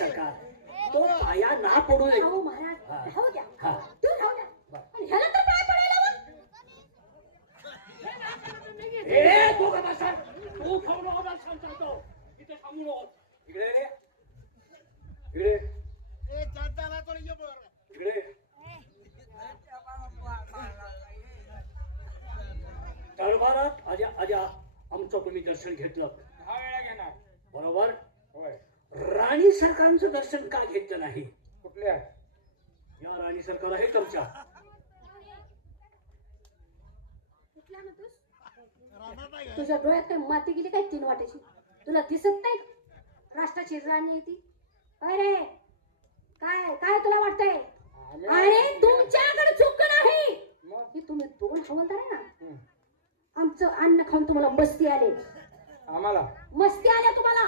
सरकार तो पाया ना पडू नये. अहो महाराज. राहू द्या. हा. तू राहू द्या. आणि ह्याला तर काय पडायला हवं? ए दोघं बसा. तू खाऊ नको ना सांगतो इथे थांबू नको इकडे. ये. इकडे. इकडे दरबारात आमचं तुम्ही दर्शन घेतलं. दहा वेळा घेणार. बरोबर? होय. राणी सरकारांचं दर्शन का घेतलं नाही? कुठल्या? या राणी सरकार आहे तुमच्या? तुझ्या डोळ्यात काय माती गेली काय तीन वाट्याची तुला दिसत नाही राष्ट्राची राणी आहे ती. काय रे काय काय तुला वाटतंय? अरे तुमच्याकडे चूक नाही. मग? की तुम्ही दोन हवालदार आहे ना. आमचं अन्न खाऊन तुम्हाला मस्ती आले. आम्हाला? मस्ती आल्या तुम्हाला.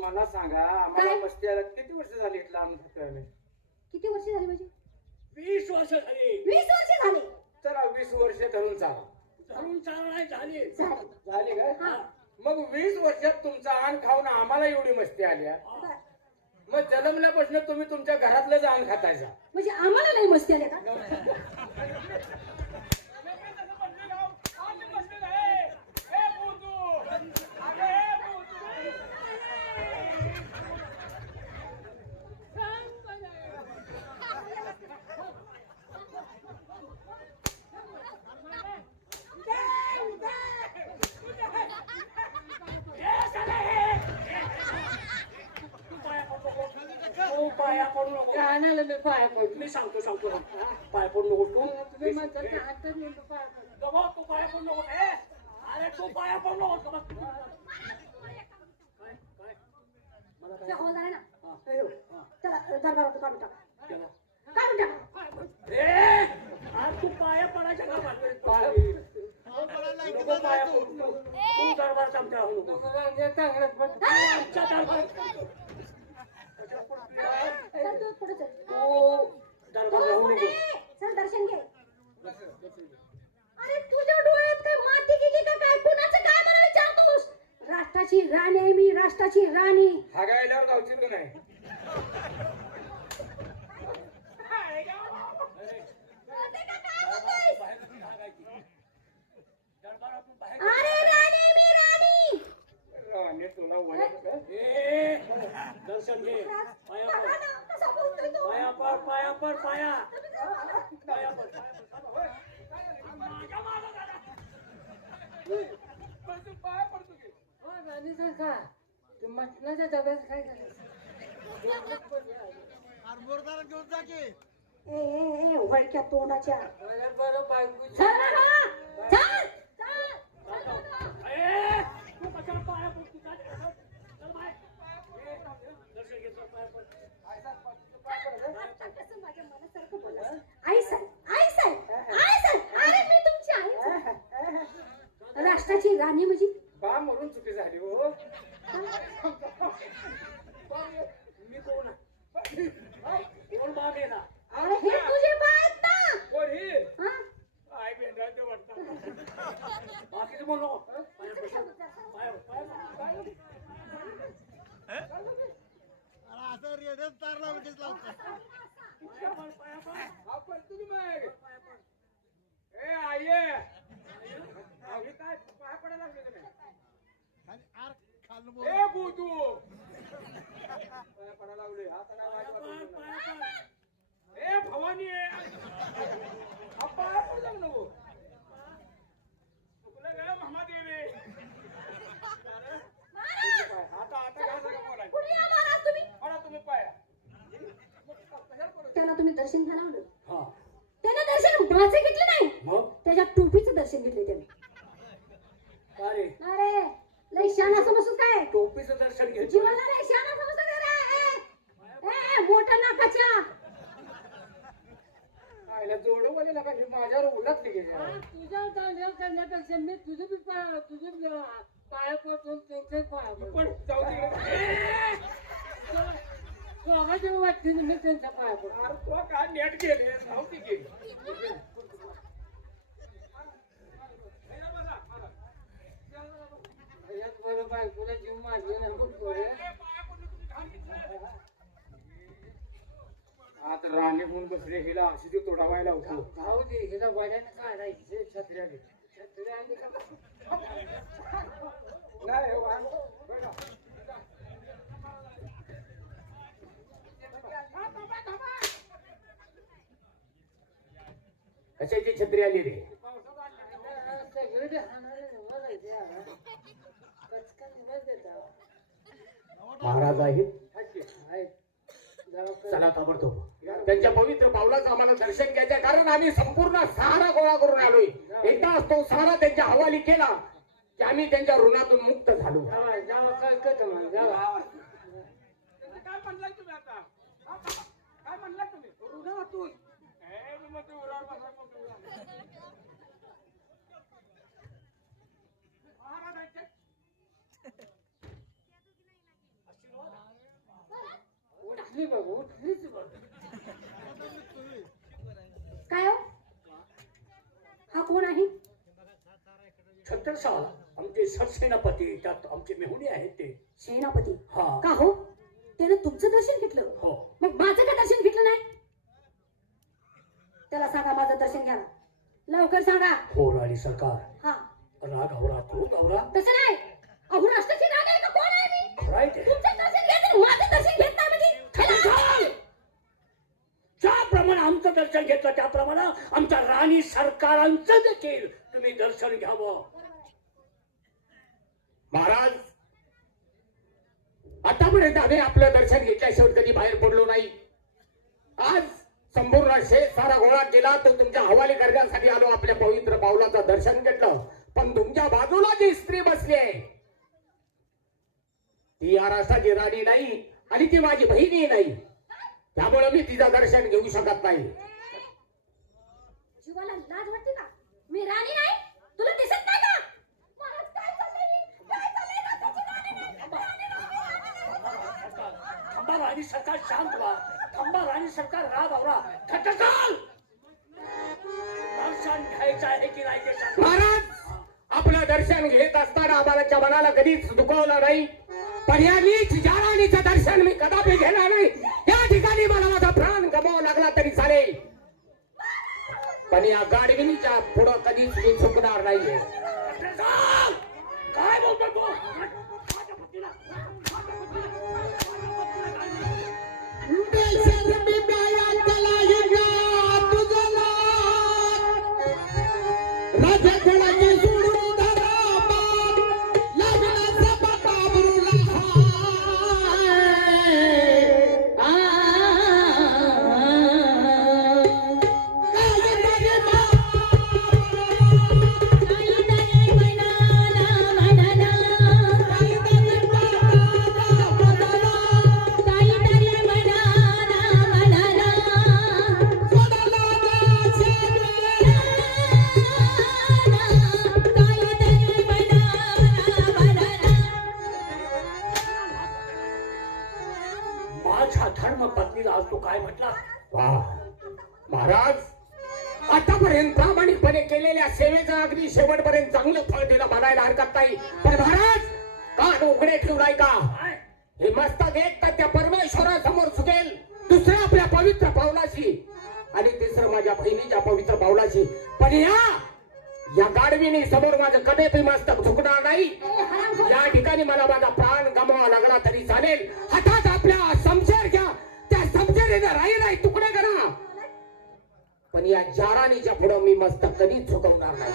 मला सांगा आम्हाला काय? पस्ती आला किती वर्ष झाली इथलं आम्ही खातोय किती वर्ष झाली म्हणजे वीस वर्ष झाली. वीस वर्ष झाली? चला वीस वर्ष धरून चाला. धरून चालणार झाली. झाली. झाली काय? हा. मग वीस वर्षात तुमचा आण खाऊन आम्हाला एवढी मस्ती आली हा? बरं. मग जन्मल्यापासून तुम्ही तुमच्या घरातलंच आण खातायचा म्हणजे आम्हाला नाही मस्ती आल्या का तू पाया पडू नको तू पाया पडू नको त्या आणायला मी पाया पडलो. मी सांगतो सांगतो. पाया पडू नको तू तुम्ही म्हणता की हातात नेऊन पाया पडलो. गबा तू पाया पडू नको अरे तू पाया पडू नको गबा काय काय? मला ते काय हवालदार आहे ना. अयो. त्याला दरबारात काढून टाका केला काढून टाका ए आज तू पाया पडायच्या? नको पाया पडू तू तू दरबार आमच्या राहू नको. तुम्हाला जे चांगलं पडतं. आमच्या दरबार चल तू पुढे चल तू दरबार राहू पुढे. नको चल दर्शन घे अरे तुझ्या डोळ्यात काय माती गेली का काय कुणाचं काय मला विचारतोस राष्ट्राची राणी आहे मी राष्ट्राची राणी हा गायल्यावर गावची का नाही? अरे राणी मी राणी. राणे तुला का? ए. दर्शन घे. पाया पड. पाया पड पाया पड पाया पाया पड पाया पड माझ्या मागं झाला. हो, राणी सरकार, ते मटणाच्या डब्यात काय करायचं ए ए ए वळक्या तोंडाच्या बरं बरं बायकोची चल बाबा चल चल ए तू कशाला पाया पडतो चल, चल, चल बाहेर. ए, दर्शन घे, चल, पाया पड. आता कसं माझ्या मनासारखं बोललास? आई साहेब आई साहेब आई साहेब अरे मी तुमची आई साहेब. राष्ट्राची राणी म्हणजे बा म्हणून चुकी झाली हो मी कोण आहे? कोण बाग आहे ना अरे हे तुझे बाळ आहेत ना कोण ही हा? आई भेंडाचे वाटतं बाकीचं बोल नको पाया पड. पाया पड, पाया पड, पाया पड. ए आई अहो, हे काय पाय पडायला लागले का नाही ए बुतू पाय पडायला लागले. आता काय. ए भवानी. हा पाय पड जाऊ नको चुकलं ग महादेवी आता आता काय सगळं बोलायचं कुणी या महाराज तुम्ही पडा तुम्ही पाया त्याला तुम्ही दर्शन घ्यायला म्हणलं हा त्याने दर्शन माझं घेतलं नाही मग त्याच्या टोपीचं दर्शन घेतलं त्याने का रे अरे लय शाना समजतोस काय टोपीचं दर्शन घे जीवाला लय शाना समजतो का रे ए, ए, मोठ्या नाकाच्या आईला जोडू नका हे माझ्यावर उलटली गेली तुझ्या दांड्या करण्यापेक्षा मी तुझे बी पाया तुझे बी पाया पडतो त्यांचे पाया पडतो पण जाऊ दे दोघांच्या वाटतील मी त्यांच्या पाया पडतो अरे तो काय नेट गेले नव्हती गेली यात बरं बायकोला जीव मारले नाही पोरे. राणे म्हणून बसले हिला अशी ती तोडावायला होतो जाऊ दे हिला वड्यानं काढायचे छत्र्या घे. छत्र्या आली का नाही हो, आण. बघा. कशाची छत्री आली रे. महाराज आहेत. चला ताबडतोब त्यांच्या पवित्र पावलाचं आम्हाला दर्शन घ्यायचं कारण आम्ही संपूर्ण सहारा गोळा करून आलोय. एकदाच तो सहारा त्यांच्या हवाली केला की आम्ही त्यांच्या ऋणातून मुक्त झालो. जावा जावा कळकत मला जावा काय म्हणलाय तुम्ही आता हा, थांबा. काय म्हणलाय तुम्ही उन्हातून ए, मी म्हणतो उरावर बसा, म्हणतो उरावर. महाराजांचे उठली बघ उठलीच बघ काय हो हा कोण आहे? छत्रसाल आमचे सरसेनापती त्यात आमचे मेहुणे आहेत ते. सेनापती? हा. का हो? त्यानं तुमचं दर्शन घेतलं? हो. मग माझं का दर्शन घेतलं नाही? त्याला सांगा माझं दर्शन घ्या लवकर सांगा. हो राणी सरकार. हा. राग आवरा क्रोध आवरा. तसं नाही. अहो राष्ट्राची राणी आहे का? कोण आहे मी? खरं आहे ते. तुमचं दर्शन घ्यायचं माझं दर्शन घेत नाही म्हणजे! ज्याप्रमाणे आमचं दर्शन घेतलं त्याप्रमाणे आमच्या राणी सरकारांचं देखील तुम्ही दर्शन घ्यावं. महाराज आतापर्यंत आम्ही आपलं दर्शन घेतल्याशिवाय कधी बाहेर पडलो नाही. आज संपूर्ण शेत सारा गोळा केला तो तुमच्या हवाली करण्यासाठी आलो आपल्या पवित्र पावलाचं दर्शन घेतलं. पण तुमच्या बाजूला जी स्त्री बसली आहे ती या राष्ट्राची राणी नाही आणि ती माझी बहिणी नाही. त्यामुळे मी तिचं दर्शन घेऊ शकत नाही जीवाला लाज वाटते का मी राणी नाही तुला दिसत नाही का महाराज, काय चाललंय? काय चाललंय? राष्ट्राची राणी नाही. राणी नाही, राणी नाही. थांबा राणी सरकार शांत व्हा थांबा राणी सरकार राग आवरा खटकाल दर्शन घ्यायचं आहे की नाही ते सांगा. महाराज आपलं दर्शन घेत असताना आम्हाला मनाला कधीच दुखवलं नाही पण या नीच ज्या राणीचं दर्शन मी कदापि घेणार नाही या प्राण गमावा लागला तरी चालेल. पण या गाडविनीच्या पुढं कधीच मी चुकणार नाहीये. काय बोलतो शेवटपर्यंत चांगलं फळ दिलं म्हणायला हरकत नाही. पण महाराज कान उघडे ठेवलाय का? हे मस्तक एक तर त्या परमेश्वरासमोर चुकेल दुसरं आपल्या पवित्र पावलाशी. आणि तिसरं माझ्या बहिणीच्या पवित्र पावलाशी. पण या या गाडविनी समोर माझं कधी मस्तक झुकणार नाही. या ठिकाणी मला माझा प्राण गमावा लागला तरी चालेल. हातात आपल्या समशेर घ्या. त्या समशेरीने राही नाही तुकडे करा. पण या जाराणीच्या पुढं मी मस्त कधीच झुकवणार नाही.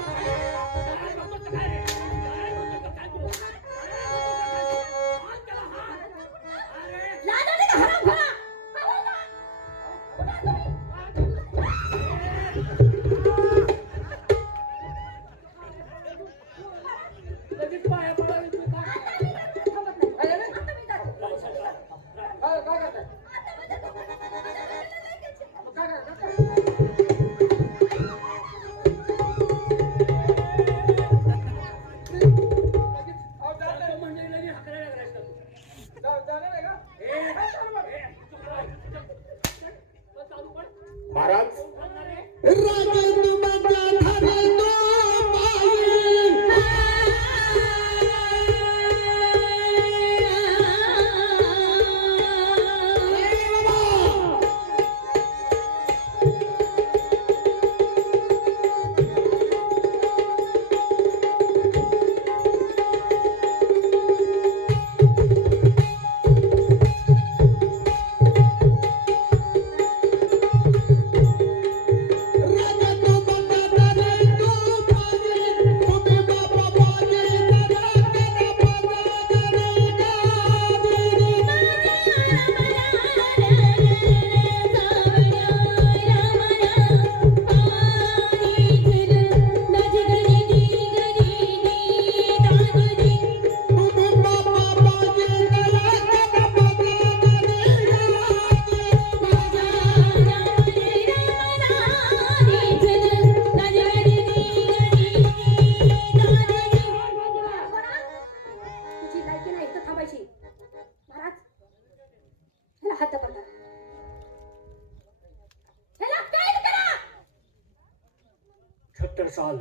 छत्रसाल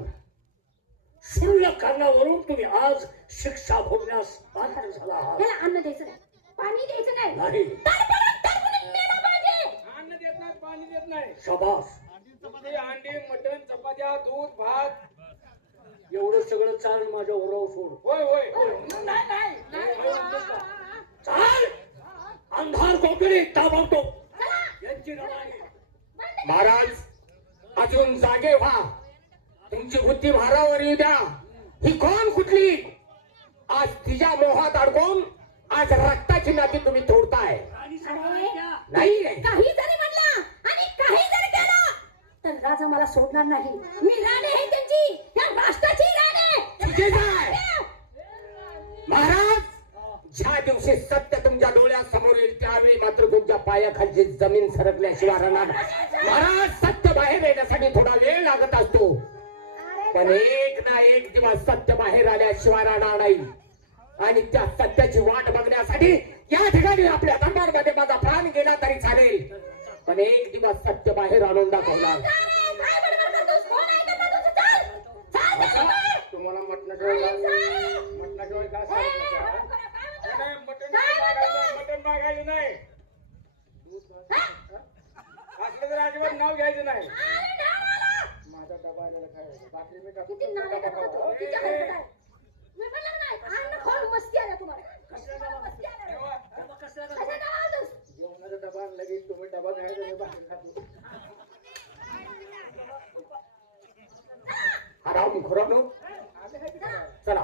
क्षुल्लक कारणावरून तुम्ही आज शिक्षा भोगण्यास बाध्य झाला आहात अन्न द्यायचं नाही पाणी द्यायचं नाही. नाही। तडफडून तडफडून मेला पाहिजे. अन्न देत नाही पाणी देत नाही. शबास। नुसते अंडी मटण चपात्या दूध भात. एवढं सगळं चाल माझ्या ओराव सोड। होय होय. नाही नाही नाही चाल! अंधार कोकणी ताबडतो यांची रवानी। महाराज अजून जागे व्हा। तुमची बुद्धी भारावर येऊ द्या. ही कोण कुठली? आज तिच्या मोहात अडकून आज रक्ताची नाती तुम्ही तोडताय. नाही. काही जरी म्हणला आणि काही जरी केलं तर राजा मला सोडणार नाही. मी राणे आहे त्यांची. या राष्ट्राची राणे. तुझे काय महाराज ज्या दिवशी सत्य तुमच्या डोळ्यासमोर येईल त्यावेळी मात्र तुमच्या पायाखालची जमीन सरकल्याशिवाय राहणार. नाही. महाराज सत्य बाहेर येण्यासाठी थोडा पण एक ना एक दिवस सत्य बाहेर आल्याशिवाय राहणार नाही. आणि त्या सत्याची वाट बघण्यासाठी या ठिकाणी आपल्या दरबारमध्ये माझा प्राण गेला तरी चालेल. पण एक दिवस सत्य बाहेर आणून दाखवणार! तुम्हाला मटण? नाही, मटण मागायचं अजिबात नाव घ्यायचं नाही अरे, डाव आला! माझा डबा आलेला काय बाटली मी टाकून किती नालायक आहे बघा तो, किती हलकट आहे. मी म्हणलं नाही, अन्न खाऊन मस्ती आल्या तुम्हाला. मस्ती आल्या. जेवणाचा डबा आणला की तुम्ही डबा मी भाकरी खातो. आराम खरं आम्ही काय चला.